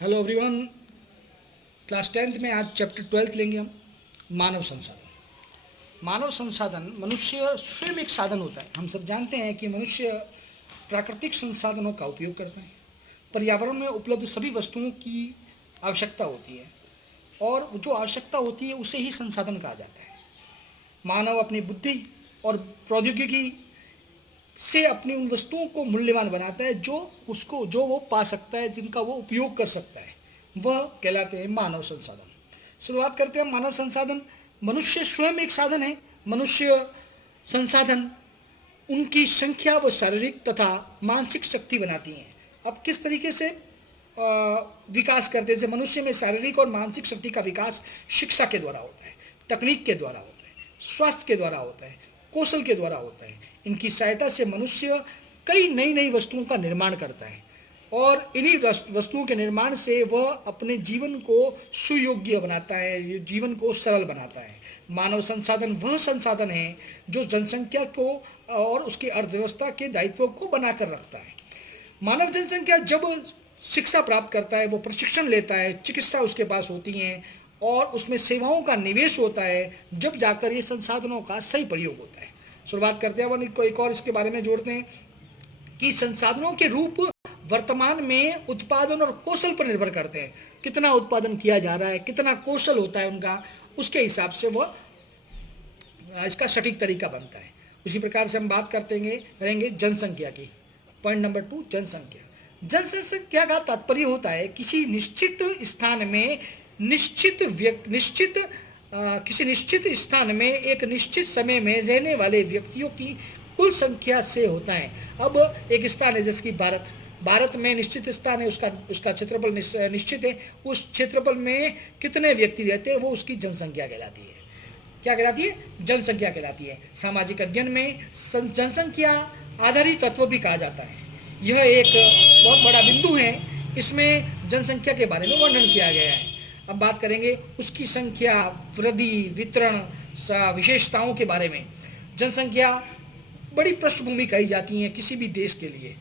Hello everyone. Class 10th में आज chapter 12th लेंगे हम। मानव संसाधन। मानव संसाधन मनुष्य स्वयं एक साधन होता है। हम सब जानते हैं कि मनुष्य प्राकृतिक संसाधनों का उपयोग करता है। पर्यावरण में उपलब्ध सभी वस्तुओं की आवश्यकता होती है और जो आवश्यकता होती है उसे ही संसाधन कहा जाता है। मानव अपनी बुद्धि और प्रौद्योगिकी से अपनी उन वस्तुओं को मूल्यवान बनाता है जो वो पा सकता है, जिनका वो उपयोग कर सकता है, वह कहलाते हैं मानव संसाधन। शुरुआत करते हैं मानव संसाधन। मनुष्य स्वयं एक साधन है। मनुष्य संसाधन उनकी संख्या व शारीरिक तथा मानसिक शक्ति बनाती हैं। अब किस तरीके से विकास करते हैं? मनुष्य में शारीरिक और मानसिक शक्ति का विकास शिक्षा के द्वारा होता है, तकनीक के द्वारा होता है, स्वास्थ्य के द्वारा होता है, कौशल के द्वारा होता है। इनकी सहायता से मनुष्य कई नई नई वस्तुओं का निर्माण करता है और इन्हीं वस्तुओं के निर्माण से वह अपने जीवन को सुयोग्य बनाता है, जीवन को सरल बनाता है। मानव संसाधन वह संसाधन है जो जनसंख्या को और उसकी अर्थव्यवस्था के दायित्व को बनाकर रखता है। मानव जनसंख्या जब शिक्षा प्राप्त करता है, वो प्रशिक्षण लेता है, चिकित्सा उसके पास होती है और उसमें सेवाओं का निवेश होता है, जब जाकर ये संसाधनों का सही प्रयोग होता है। शुरुआत करते हैं, अपन एक और इसके बारे में जोड़ते हैं कि संसाधनों के रूप वर्तमान में उत्पादन और कौशल पर निर्भर करते हैं। कितना उत्पादन किया जा रहा है, कितना कौशल होता है उनका, उसके हिसाब से वह इसका सटीक तरीका बनता है। उसी प्रकार से हम बात करेंगे जनसंख्या की। पॉइंट नंबर 2, जनसंख्या। जनसंख्या का तात्पर्य होता है किसी निश्चित स्थान में किसी निश्चित स्थान में एक निश्चित समय में रहने वाले व्यक्तियों की कुल संख्या से होता है। अब एक स्थान है जैसे कि भारत में निश्चित स्थान है, उसका क्षेत्रफल निश्चित है। उस क्षेत्रफल में कितने व्यक्ति रहते हैं वो उसकी जनसंख्या कहलाती है। क्या कहलाती है? जनसंख्या कहलाती है। सामाजिक अध्ययन में जनसंख्या आधारित तत्व भी कहा जाता है। यह एक बहुत बड़ा बिंदु है। इसमें जनसंख्या के बारे में वर्णन किया गया है। अब बात करेंगे उसकी संख्या, वृद्धि, वितरण, विशेषताओं के बारे में। जनसंख्या बड़ी पृष्ठभूमि कही जाती है किसी भी देश के लिए।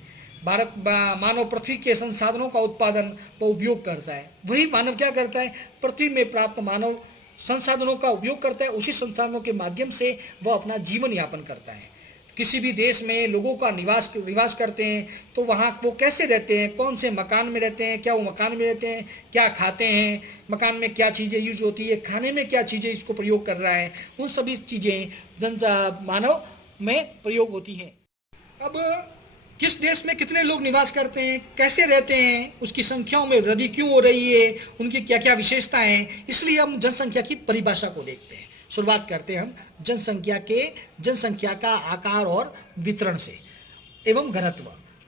मानव पृथ्वी के संसाधनों का उत्पादन व उपयोग करता है। वही मानव क्या करता है? पृथ्वी में प्राप्त मानव संसाधनों का उपयोग करता है। उसी संसाधनों के माध्यम से वह अपना जीवन यापन करता है। किसी भी देश में लोगों का निवास करते हैं तो वहाँ वो कैसे रहते हैं, कौन से मकान में रहते हैं, क्या वो मकान में रहते हैं, क्या खाते हैं, मकान में क्या चीज़ें यूज होती है, खाने में क्या चीज़ें इसको प्रयोग कर रहा है, उन सभी चीज़ें मानव में प्रयोग होती हैं। अब किस देश में कितने लोग निवास करते हैं, कैसे रहते हैं, उसकी संख्याओं में वृद्धि क्यों हो रही है, उनकी क्या क्या विशेषताएं हैं, इसलिए हम जनसंख्या की परिभाषा को देखते हैं। शुरुआत करते हैं हम जनसंख्या का आकार और वितरण से एवं घनत्व।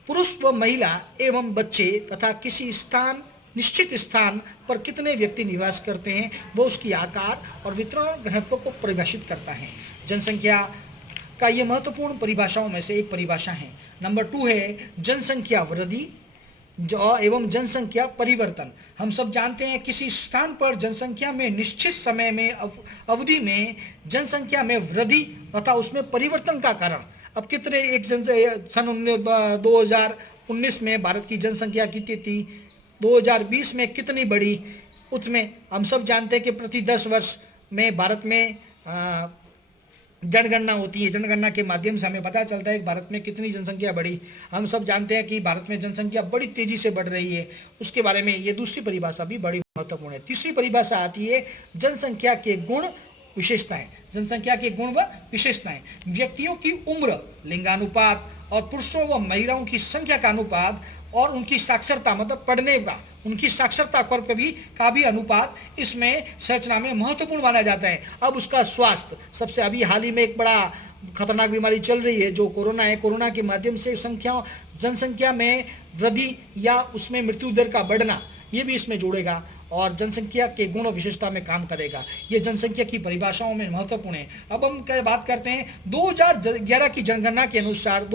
पुरुष व महिला एवं बच्चे तथा किसी निश्चित स्थान पर कितने व्यक्ति निवास करते हैं वो उसकी आकार और वितरण और घनत्व को परिभाषित करता है। जनसंख्या का ये महत्वपूर्ण परिभाषाओं में से एक परिभाषा है। नंबर 2 है जनसंख्या वृद्धि एवं जनसंख्या परिवर्तन। हम सब जानते हैं किसी स्थान पर जनसंख्या में निश्चित समय में अवधि में जनसंख्या में वृद्धि तथा उसमें परिवर्तन का कारण। अब कितने सन 2019 में भारत की जनसंख्या कितनी थी, 2020 में कितनी बढ़ी, उसमें हम सब जानते हैं कि प्रति 10 वर्ष में भारत में जनगणना होती है। जनगणना के माध्यम से हमें पता चलता है कि भारत में कितनी जनसंख्या बढ़ी। हम सब जानते हैं कि भारत में जनसंख्या बड़ी तेजी से बढ़ रही है। उसके बारे में ये दूसरी परिभाषा भी बड़ी महत्वपूर्ण है। तीसरी परिभाषा आती है जनसंख्या के गुण विशेषताएं। जनसंख्या के गुण व विशेषताएं व्यक्तियों की उम्र, लिंगानुपात और पुरुषों व महिलाओं की संख्या का अनुपात और उनकी साक्षरता, मतलब पढ़ने का, उनकी साक्षरता का भी अनुपात इसमें संरचना में महत्वपूर्ण माना जाता है। अब उसका स्वास्थ्य, सबसे अभी हाल ही में एक बड़ा खतरनाक बीमारी चल रही है जो कोरोना है। कोरोना के माध्यम से जनसंख्या में वृद्धि या उसमें मृत्यु दर का बढ़ना, ये भी इसमें जोड़ेगा और जनसंख्या के गुण और विशेषता में काम करेगा। ये जनसंख्या की परिभाषाओं में महत्वपूर्ण है। अब हम क्या बात करते हैं 2011 की जनगणना के अनुसार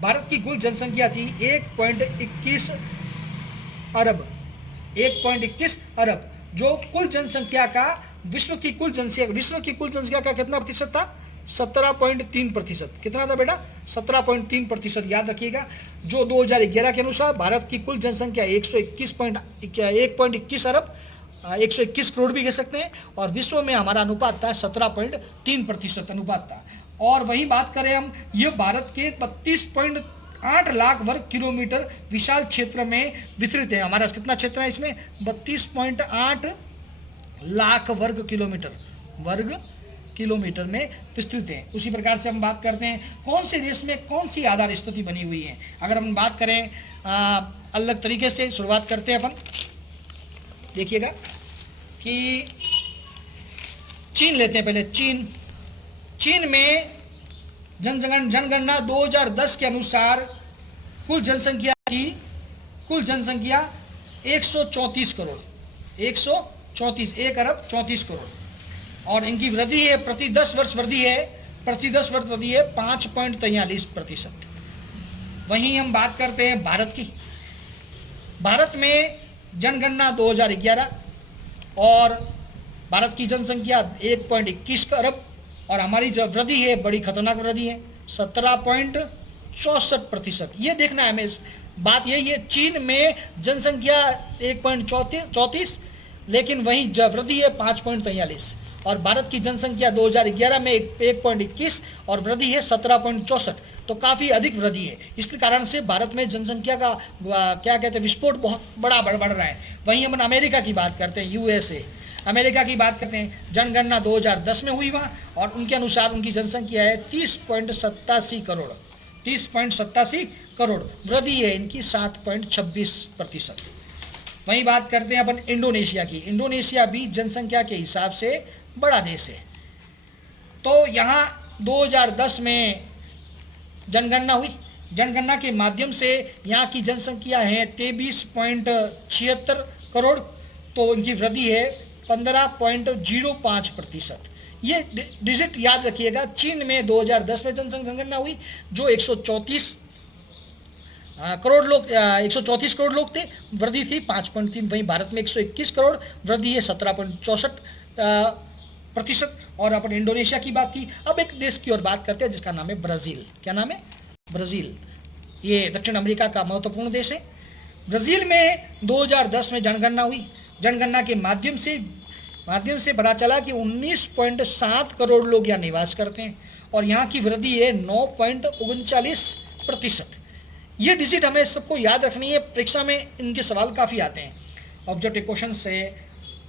भारत की कुल जनसंख्या थी 1.21 अरब, जो कुल जनसंख्या का विश्व की कुल जनसंख्या का कितना प्रतिशत था? 17.3%। कितना था बेटा? 17.3%। याद रखिएगा। जो 2011 के अनुसार भारत की कुल जनसंख्या 121 अरब, 121 करोड़ भी कह सकते हैं, और विश्व में हमारा अनुपात था 17.3% अनुपात था। और वही बात करें हम, ये भारत के 32.8 लाख वर्ग किलोमीटर विशाल क्षेत्र में विस्तृत है। हमारा कितना क्षेत्र है इसमें? 32.8 लाख वर्ग किलोमीटर में विस्तृत है। उसी प्रकार से हम बात करते हैं कौन से देश में कौन सी आधार स्थिति बनी हुई है। अगर हम बात करें अलग तरीके से शुरुआत करते हैं अपन, देखिएगा कि चीन लेते हैं पहले। चीन में जनगणना 2010 के अनुसार कुल जनसंख्या 134 करोड़, 1 अरब 34 करोड़, और इनकी वृद्धि है प्रति 10 वर्ष वृद्धि है 5.43%। वहीं हम बात करते हैं भारत की। भारत में जनगणना 2011 और भारत की जनसंख्या 1.21 अरब, और हमारी जो वृद्धि है बड़ी खतरनाक वृद्धि है 17.64%। ये देखना है हमें, बात यही है। चीन में जनसंख्या 1.34, लेकिन वहीं वृद्धि है 5.43, और भारत की जनसंख्या 2011 में 1.21 और वृद्धि है 17.64। तो काफ़ी अधिक वृद्धि है। इसके कारण से भारत में जनसंख्या का क्या कहते हैं विस्फोट बहुत बड़ा बढ़ रहा है। वहीं हम अमेरिका की बात करते हैं, USA अमेरिका की बात करते हैं। जनगणना 2010 में हुई वहाँ, और उनके अनुसार उनकी जनसंख्या है 30.87 करोड़, 30.87 करोड़। वृद्धि है इनकी 7.26%। वहीं बात करते हैं अपन इंडोनेशिया की। इंडोनेशिया भी जनसंख्या के हिसाब से बड़ा देश है। तो यहाँ 2010 में जनगणना हुई। जनगणना के माध्यम से यहाँ की जनसंख्या है 23.76 करोड़, तो इनकी वृद्धि है 15.05%। ये डिजिट याद रखिएगा। चीन में 2010 में जनगणना हुई जो 134 करोड़ लोग थे, वृद्धि थी 5.3। वहीं भारत में 121 करोड़, वृद्धि है 17.64%। और अपन इंडोनेशिया की बात की। अब एक देश की और बात करते हैं जिसका नाम है ब्राज़ील। क्या नाम है? ब्राज़ील। ये दक्षिण अमेरिका का महत्वपूर्ण देश है। ब्राज़ील में 2010 में जनगणना हुई। जनगणना के माध्यम से पता चला कि 19.7 करोड़ लोग यहाँ निवास करते हैं, और यहाँ की वृद्धि है 9.39%। ये डिजिट हमें सबको याद रखनी है, परीक्षा में इनके सवाल काफ़ी आते हैं ऑब्जेक्टिव क्वेश्चन से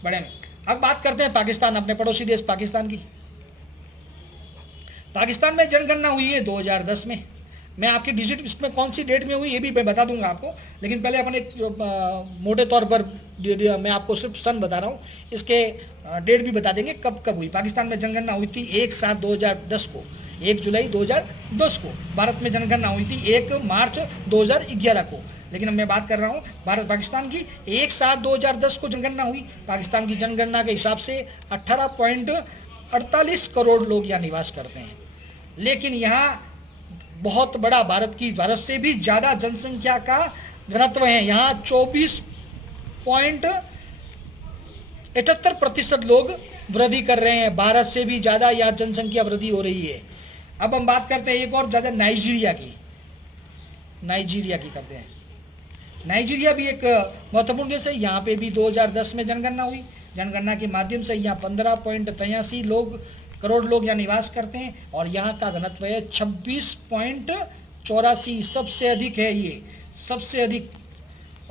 बड़े में। अब बात करते हैं पाकिस्तान, अपने पड़ोसी देश पाकिस्तान की। पाकिस्तान में जनगणना हुई है 2010 में। मैं आपकी डिजिट इसमें कौन सी डेट में हुई ये भी मैं बता दूंगा आपको, लेकिन पहले अपन एक मोटे तौर पर मैं आपको सिर्फ सन बता रहा हूँ, इसके डेट भी बता देंगे कब कब हुई। पाकिस्तान में जनगणना हुई थी 1/7/2010 को, 1 जुलाई 2010 को। भारत में जनगणना हुई थी 1 मार्च 2011 को। लेकिन अब मैं बात कर रहा हूँ भारत पाकिस्तान की। 1/7/2010 को जनगणना हुई। पाकिस्तान की जनगणना के हिसाब से 18.48 करोड़ लोग यहाँ निवास करते हैं, लेकिन यहाँ बहुत बड़ा भारत से भी ज़्यादा जनसंख्या का घनत्व है। यहाँ 24.78% लोग वृद्धि कर रहे हैं। भारत से भी ज़्यादा यहाँ जनसंख्या वृद्धि हो रही है। अब हम बात करते हैं एक और ज़्यादा नाइजीरिया की करते हैं। नाइजीरिया भी एक महत्वपूर्ण देश है। यहाँ पे भी 2010 में जनगणना हुई। जनगणना के माध्यम से यहाँ 15.83 करोड़ लोग यहाँ निवास करते हैं, और यहाँ का घनत्व है 26.84। सबसे अधिक है ये, सबसे अधिक।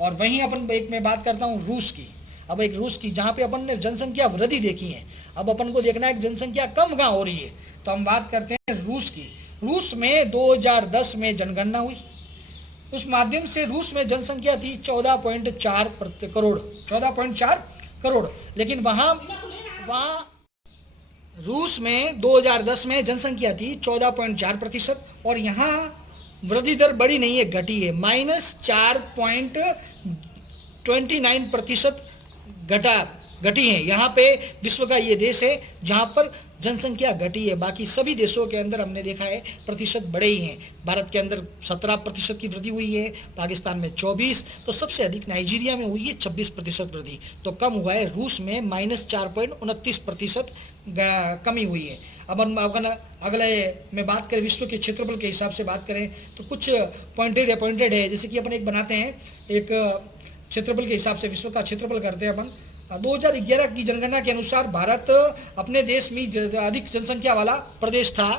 और वहीं अपन एक मैं बात करता हूँ रूस की। अब एक रूस की, जहाँ पे अपन ने जनसंख्या वृद्धि देखी है, अब अपन को देखना है कि जनसंख्या कम कहाँ हो रही है। तो हम बात करते हैं रूस की। रूस में 2010 में जनगणना हुई। उस माध्यम से रूस में जनसंख्या थी 14.4 करोड़। लेकिन वहाँ रूस में 2010 में जनसंख्या थी 14.4%, और यहाँ वृद्धि दर बढ़ी नहीं है, घटी है। -4.29% घटी है। यहाँ पे विश्व का ये देश है जहाँ पर जनसंख्या घटी है। बाकी सभी देशों के अंदर हमने देखा है प्रतिशत बड़े ही हैं। भारत के अंदर 17% की वृद्धि हुई है, पाकिस्तान में 24, तो सबसे अधिक नाइजीरिया में हुई है 26% वृद्धि। तो कम हुआ है रूस में -4.29% कमी हुई है। अपन अगले में बात करें विश्व के क्षेत्रफल के हिसाब से बात करें तो कुछ पॉइंटेड है, जैसे कि अपन एक बनाते हैं, एक क्षेत्रफल के हिसाब से विश्व का क्षेत्रफल करते हैं अपन। 2011 की जनगणना के अनुसार भारत अपने देश में अधिक जनसंख्या वाला प्रदेश था।